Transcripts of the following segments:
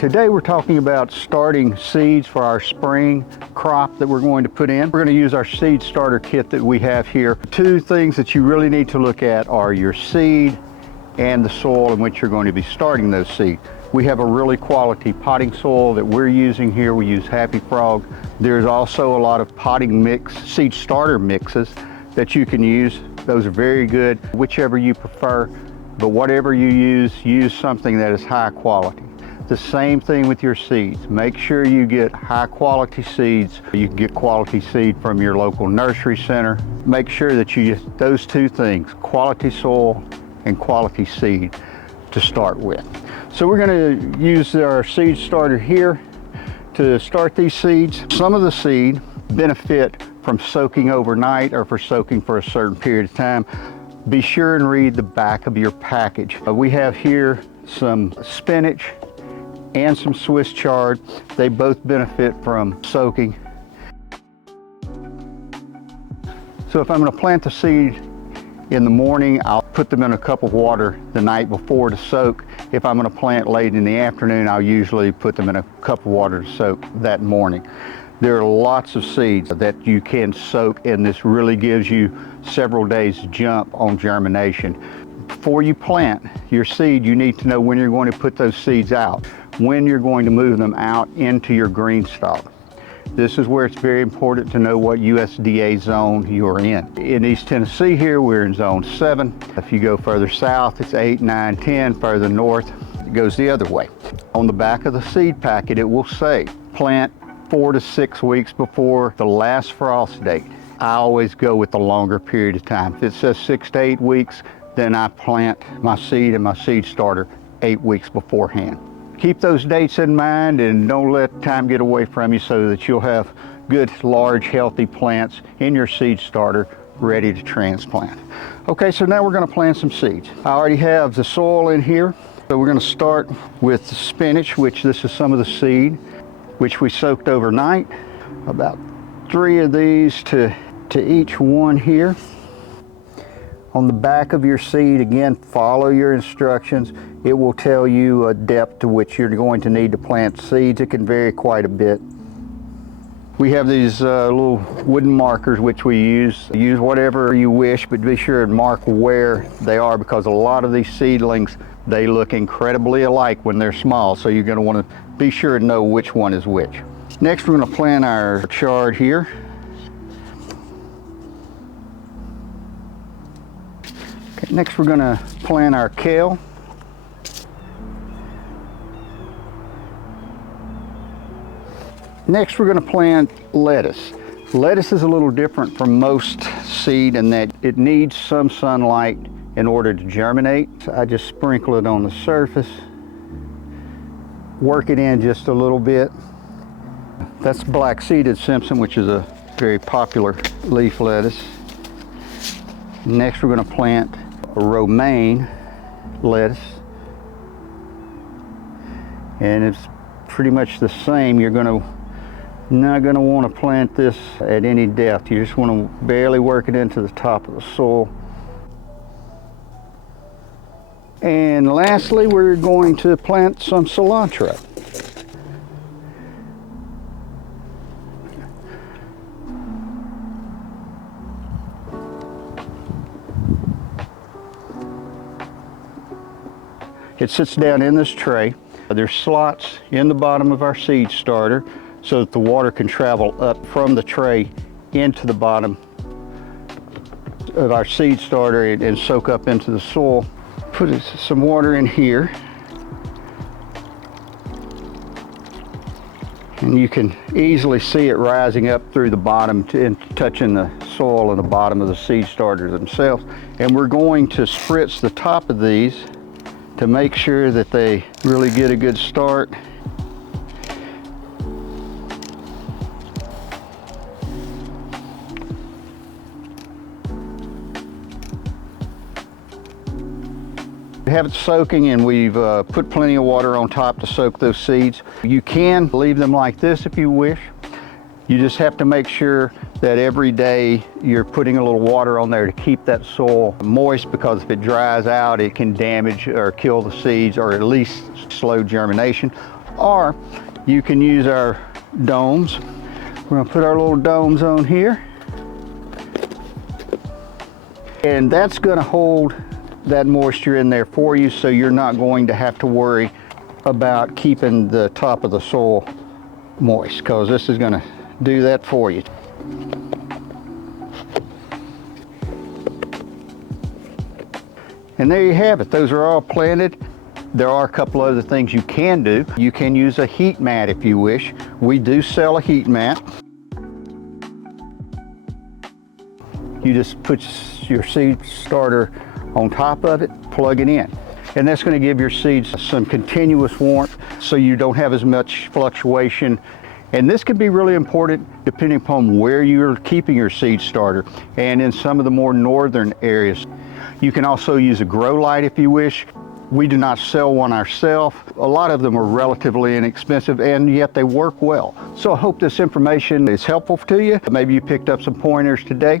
Today we're talking about starting seeds for our spring crop that we're going to put in. We're going to use our seed starter kit that we have here. Two things that you really need to look at are your seed and the soil in which you're going to be starting those seeds. We have a really quality potting soil that we're using here. We use Happy Frog. There's also a lot of potting mix, seed starter mixes that you can use. Those are very good, whichever you prefer. But whatever you use something that is high quality. The same thing with your seeds. Make sure you get high quality seeds. You can get quality seed from your local nursery center. Make sure that you use those two things, quality soil and quality seed to start with. So we're going to use our seed starter here to start these seeds. Some of the seed benefit from soaking overnight or for soaking for a certain period of time. Be sure and read the back of your package. We have here some spinach and some Swiss chard. They both benefit from soaking. So if I'm going to plant the seed in the morning, I'll put them in a cup of water the night before to soak. If I'm going to plant late in the afternoon, I'll usually put them in a cup of water to soak that morning. There are lots of seeds that you can soak, and this really gives you several days jump on germination. Before you plant your seed, you need to know when you're going to put those seeds out, when you're going to move them out into your green stalk. This is where it's very important to know what USDA zone you're in. In East Tennessee here, we're in zone 7. If you go further south, it's 8, 9, 10. Further north, it goes the other way. On the back of the seed packet, it will say, plant 4 to 6 weeks before the last frost date. I always go with the longer period of time. If it says 6 to 8 weeks, then I plant my seed and my seed starter 8 weeks beforehand. Keep those dates in mind and don't let time get away from you so that you'll have good, large, healthy plants in your seed starter ready to transplant. Okay, so now we're going to plant some seeds. I already have the soil in here. So we're going to start with the spinach, which this is some of the seed, which we soaked overnight. About 3 of these to each one here. On the back of your seed, again, follow your instructions. It will tell you a depth to which you're going to need to plant seeds. It can vary quite a bit. We have these little wooden markers which we use. Use whatever you wish, but be sure and mark where they are, because a lot of these seedlings, they look incredibly alike when they're small, so you're going to want to be sure to know which one is which. Next, we're going to plant our chard here. Okay, next, we're going to plant our kale. Next, we're going to plant lettuce. Lettuce is a little different from most seed in that it needs some sunlight in order to germinate. So I just sprinkle it on the surface, work it in just a little bit. That's black-seeded Simpson, which is a very popular leaf lettuce. Next, we're going to plant a romaine lettuce. And it's pretty much the same. You're not going to want to plant this at any depth. You just want to barely work it into the top of the soil. And lastly, we're going to plant some cilantro. It sits down in this tray. There's slots in the bottom of our seed starter so that the water can travel up from the tray into the bottom of our seed starter and soak up into the soil. Put some water in here. And you can easily see it rising up through the bottom and touching the soil in the bottom of the seed starters themselves. And we're going to spritz the top of these to make sure that they really get a good start. We have it soaking, and we've put plenty of water on top to soak those seeds. You can leave them like this if you wish. You just have to make sure that every day you're putting a little water on there to keep that soil moist, because if it dries out, it can damage or kill the seeds, or at least slow germination. Or you can use our domes. We're gonna put our little domes on here. And that's gonna hold that moisture in there for you, so you're not going to have to worry about keeping the top of the soil moist, because this is gonna do that for you. And there you have it. Those are all planted. There are a couple other things you can do. You can use a heat mat if you wish. We do sell a heat mat. You just put your seed starter on top of it, plug it in. And that's going to give your seeds some continuous warmth so you don't have as much fluctuation. And this can be really important depending upon where you're keeping your seed starter and in some of the more northern areas. You can also use a grow light if you wish. We do not sell one ourselves. A lot of them are relatively inexpensive, and yet they work well. So I hope this information is helpful to you. Maybe you picked up some pointers today.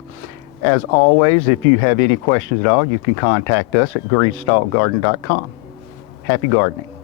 As always, if you have any questions at all, you can contact us at greenstalkgarden.com. Happy gardening.